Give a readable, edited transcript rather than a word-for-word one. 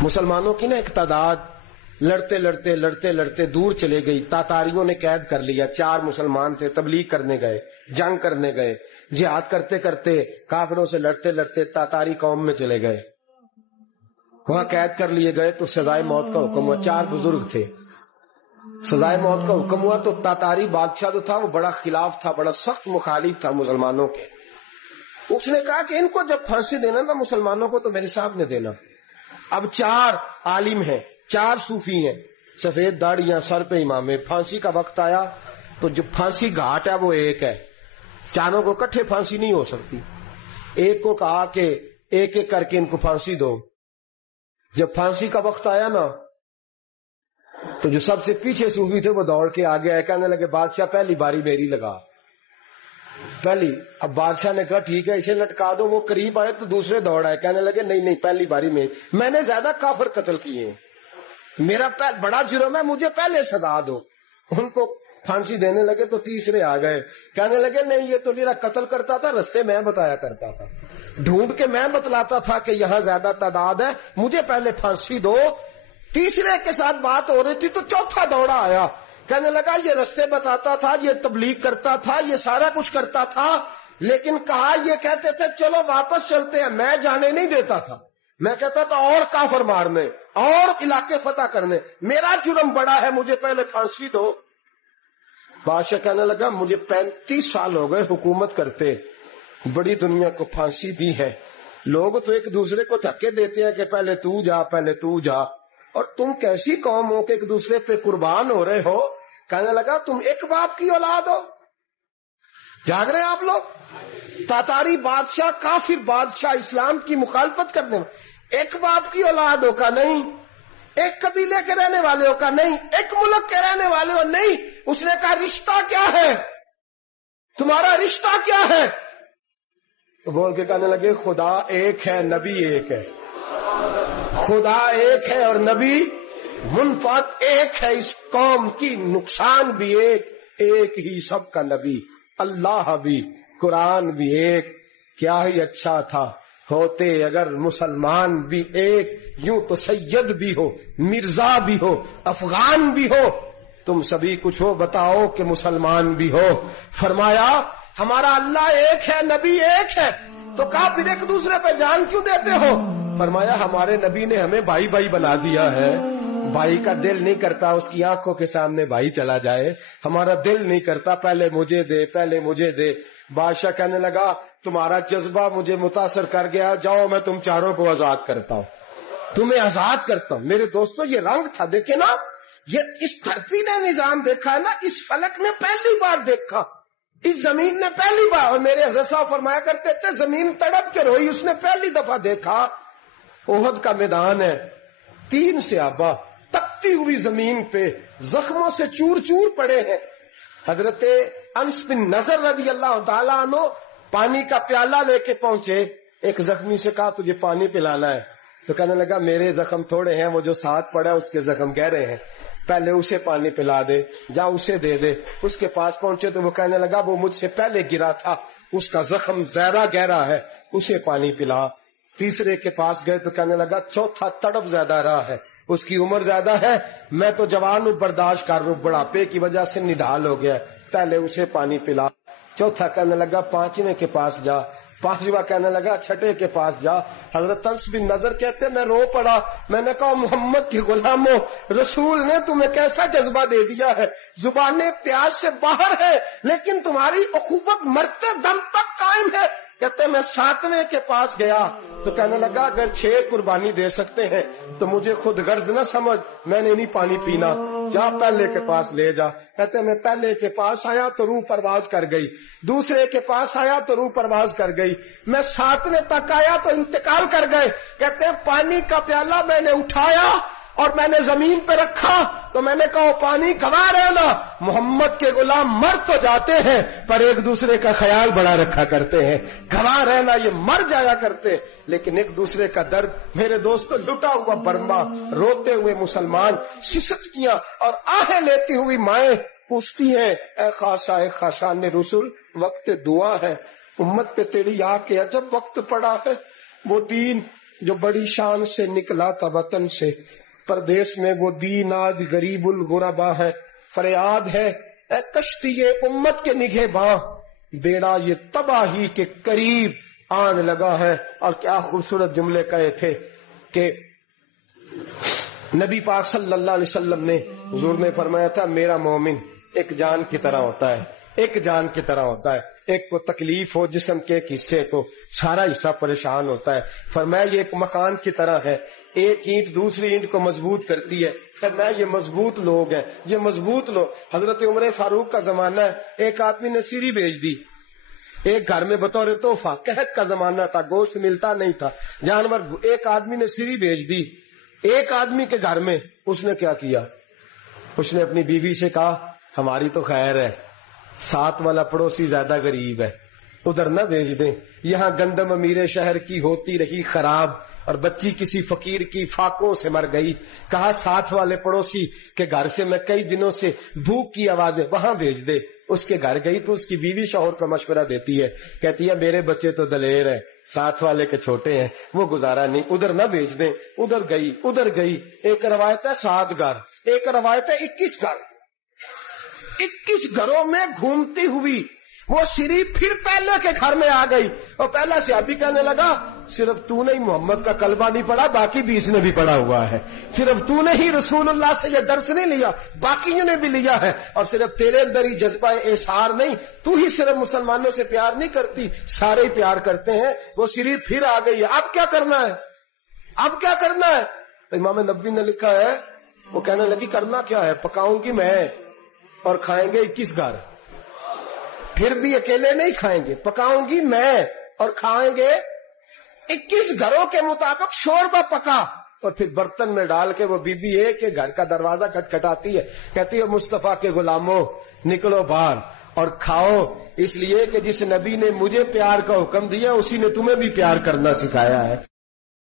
مسلمانوں کی نا ایک تعداد لڑتے لڑتے لڑتے لڑتے دور چلے گئی. تاتاریوں نے قید کر لیا. 4 مسلمان تھے, تبلیغ کرنے گئے, جنگ کرنے گئے, جہاد کرتے کرتے کافروں سے لڑتے لڑتے تاتاری قوم میں چلے گئے. وہاں قید کر لیے گئے تو سزائے موت کا حکم ہوا. 4 بزرگ تھے, سزائے موت کا حکم ہوا. تو تاتاری بادشاہ جو تھا وہ بڑا خلاف تھا, بڑا سخت مخالف تھا مسلمانوں کے. اس نے کہا کہ ان کو جب پھانسی دینا نا مسلمانوں کو تو میرے سامنے دینا. اب 4 عالم ہیں, 4 صوفی ہیں, سفید داڑیاں, سر پہ امامے. پھانسی کا وقت آیا تو جو پھانسی گھاٹ ہے وہ ایک ہے, چاروں کو کٹھے پھانسی نہیں ہو سکتی. ایک کو کہا کہ ایک ایک کر کے ان کو پھانسی دو. جب پھانسی کا وقت آیا نا تو جو سب سے پیچھے صوفی تھے وہ دوڑ کے آگے آئے, کہنے لگے بادشاہ پہلی باری میری لگا پہلی. اب بادشاہ نے کہا ٹھیک ہے اسے لٹکا دو. وہ قریب آئے تو دوسرے دوڑ آئے, کہنے لگے نہیں نہیں پہلی باری میں نے زیادہ کافر قتل کیے ہیں, میرا بڑا جرم ہے, مجھے پہلے سزا دو. ان کو پھانسی دینے لگے تو تیسرے آ گئے, کہنے لگے نہیں یہ تو میرا قتل کرتا تھا, رستے میں بتایا کرتا تھا, ڈھونڈ کے میں بتلاتا تھا کہ یہاں زیادہ تعداد ہے, مجھے پہلے پھانسی دو. تیسرے کے ساتھ بات ہو رہی تھی تو چوتھا دوڑا آیا, کہنے لگا یہ رستے بتاتا تھا, یہ تبلیغ کرتا تھا, یہ سارا کچھ کرتا تھا, لیکن کہا یہ کہتے تھے چلو واپس چلتے ہیں, میں جانے نہیں دیتا تھا. میں کہتا تھا اور کافر مارنے اور علاقے فتح کرنے, میرا جرم بڑا ہے, مجھے پہلے پھانسی دو. بادشاہ کہنے لگا مجھے 35 سال ہو گئے حکومت کرتے, بڑی دنیا کو پھانسی دی ہے. لوگ تو ایک دوسرے کو دھکے دیتے ہیں کہ پہلے تو جا پہلے تو جا, اور تم کیسی قوم ہو کہ ایک دوسرے پہ قربان ہو رہے ہو. کہنے لگا تم ایک باپ کی اولاد ہو. جاگ رہے ہیں آپ لوگ. تاتاری بادشاہ, کافر بادشاہ, اسلام کی مخالفت کرنے میں, ایک باپ کی اولاد ہو کا نہیں, ایک قبیلے کے رہنے والے ہو کا نہیں, ایک ملک کے رہنے والے ہو نہیں. اس نے کہا رشتہ کیا ہے, تمہارا رشتہ کیا ہے؟ تو بول کے کہنے لگے خدا ایک ہے, نبی ایک ہے. خدا ایک ہے اور نبی منفعت ایک ہے. اس قوم کی نقصان بھی ایک, ایک ہی سب کا نبی. اللہ بھی, قرآن بھی ایک. کیا ہی اچھا تھا ہوتے اگر مسلمان بھی ایک, یوں تو سید بھی ہو, مرزا بھی ہو, افغان بھی ہو, تم سبھی کچھ ہو, بتاؤ کہ مسلمان بھی ہو. فرمایا ہمارا اللہ ایک ہے, نبی ایک ہے. تو کہا پھر ایک دوسرے پہ جان کیوں دیتے ہو؟ فرمایا ہمارے نبی نے ہمیں بھائی بھائی بنا دیا ہے. بھائی کا دل نہیں کرتا اس کی آنکھوں کے سامنے بھائی چلا جائے, ہمارا دل نہیں کرتا پہلے مجھے دے پہلے مجھے دے. بادشاہ کہنے لگا تمہارا جذبہ مجھے متاثر کر گیا, جاؤ میں تم چاروں کو آزاد کرتا ہوں, تمہیں آزاد کرتا ہوں. میرے دوستو یہ رنگ تھا, دیکھیں نا, یہ اس دھرتی نے نظام دیکھا ہے نا, اس فلک نے پہلی بار دیکھا, اس زمین نے پہلی بار. اور میرے حضرت صاحب فرمایا کرتے تھے زمین تڑپ کے روئی, اس نے پہلی دفعہ دیکھا. احد کا میدان ہے, 3 صحابہ تپتی ہوئی زمین پہ زخموں سے چور چور پڑے ہیں. حضرت انس بن نضر رضی اللہ تعالیٰ عنہ پانی کا پیالہ لے کے پہنچے. ایک زخمی سے کہا تجھے پانی پلانا ہے, تو کہنے لگا میرے زخم تھوڑے ہیں, وہ جو ساتھ پڑا ہے اس کے زخم گہرے ہیں, پہلے اسے پانی پلا دے, جا اسے دے دے. اس کے پاس پہنچے تو وہ کہنے لگا وہ مجھ سے پہلے گرا تھا, اس کا زخم زیادہ گہرا ہے, اسے پانی پلا. تیسرے کے پاس گئے تو کہنے لگا چوتھا تڑپ زیادہ رہا ہے, اس کی عمر زیادہ ہے, میں تو جوان ہوں برداشت کر رہا ہوں, بڑھاپے کی وجہ سے نڈھال ہو گیا, پہلے اسے پانی پلا. چوتھا کہنے لگا 5ویں کے پاس جا, 5واں کہنے لگا 6 کے پاس جا. حضرت انس بن نضر کہتے میں رو پڑا, میں نے کہا محمد کے غلاموں, رسول نے تمہیں کیسا جذبہ دے دیا ہے, زبانیں پیاس سے باہر ہے لیکن تمہاری اخوت مرتے دم تک قائم ہے. کہتے میں 7ویں کے پاس گیا تو کہنے لگا اگر 6 قربانی دے سکتے ہیں تو مجھے خود غرض نہ سمجھ, میں نے نہیں پانی پینا, جا پہلے کے پاس لے جا. کہتے میں پہلے کے پاس آیا تو روح پرواز کر گئی, دوسرے کے پاس آیا تو روح پرواز کر گئی, میں 7ویں تک آیا تو انتقال کر گئے. کہتے ہیں پانی کا پیالہ میں نے اٹھایا اور میں نے زمین پہ رکھا تو میں نے کہا پانی گنوا رہنا, محمد کے غلام مر تو جاتے ہیں پر ایک دوسرے کا خیال بڑا رکھا کرتے ہیں, گنوا رہنا یہ مر جایا کرتے لیکن ایک دوسرے کا درد. میرے دوستو لٹا ہوا برما, روتے ہوئے مسلمان, سسکیاں اور آہیں لیتی ہوئی مائیں پوچھتی ہیں اے خاصان رسول, وقت دعا ہے, امت پہ تیری آ کے عجب وقت پڑا ہے, وہ دین جو بڑی شان سے نکلا تھا وطن سے، پردیس میں وہ دین آج غریب الغربا ہے، فریاد ہے اے کشتی امت کے نگہ باں، بیڑا یہ تباہی کے قریب آن لگا ہے۔ اور کیا خوبصورت جملے کہے تھے کہ نبی پاک صلی اللہ علیہ وسلم نے، حضور نے فرمایا تھا میرا مومن ایک جان کی طرح ہوتا ہے، ایک جان کی طرح ہوتا ہے، ایک کو تکلیف ہو جسم کے ایک حصے کو، سارا حصہ پریشان ہوتا ہے۔ فرمایا یہ ایک مکان کی طرح ہے، ایک اینٹ دوسری اینٹ کو مضبوط کرتی ہے۔ فرمایا یہ مضبوط لوگ ہیں، یہ مضبوط لوگ۔ حضرت عمر فاروق کا زمانہ ہے، ایک آدمی نے سیری بھیج دی ایک گھر میں بطور تحفہ، قحط کا زمانہ تھا، گوشت ملتا نہیں تھا، جانور، ایک آدمی نے سیری بھیج دی ایک آدمی کے گھر میں۔ اس نے کیا کیا؟ اس نے اپنی بیوی سے کہا ہماری تو خیر ہے، ساتھ والا پڑوسی زیادہ غریب ہے، ادھر نہ بھیج دیں، یہاں گندم امیر شہر کی ہوتی رہی خراب اور بچی کسی فقیر کی فاقوں سے مر گئی، کہا ساتھ والے پڑوسی کے گھر سے میں کئی دنوں سے بھوک کی آوازیں، وہاں بھیج دے۔ اس کے گھر گئی تو اس کی بیوی شوہر کا مشورہ دیتی ہے، کہتی ہے میرے بچے تو دلیر ہیں، ساتھ والے کے چھوٹے ہیں، وہ گزارا نہیں، ادھر نہ بھیج دیں۔ ادھر گئی۔ ایک روایت ہے 7 گھر، ایک روایت ہے 21 گھر۔ 21 گھروں میں گھومتی ہوئی وہ سری پھر پہلے کے گھر میں آ گئی، اور پہلا صحابی کہنے لگا صرف تو نے ہی محمد کا کلمہ نہیں پڑھا، باقی 20 نے بھی پڑھا ہوا ہے، صرف تو نے ہی رسول اللہ سے یہ درس نہیں لیا، باقیوں نے بھی لیا ہے، اور صرف تیرے اندر ہی جذبہ اظہار نہیں، تو ہی صرف مسلمانوں سے پیار نہیں کرتی، سارے ہی پیار کرتے ہیں۔ وہ سری پھر آ گئی ہے، اب کیا کرنا ہے؟ اب کیا کرنا ہے؟ امام نبوی نے لکھا ہے، وہ کہنے لگی کرنا کیا ہے، پکاؤں گی میں اور کھائیں گے 21 گھر، پھر بھی اکیلے نہیں کھائیں گے، پکاؤں گی میں اور کھائیں گے 21 گھروں کے مطابق شوربہ پکا، اور پھر برتن میں ڈال کے وہ بی بی ایک کے گھر کا دروازہ کھٹکھٹاتی ہے، کہتی ہے مصطفیٰ کے غلاموں نکلو باہر اور کھاؤ، اس لیے کہ جس نبی نے مجھے پیار کا حکم دیا اسی نے تمہیں بھی پیار کرنا سکھایا ہے۔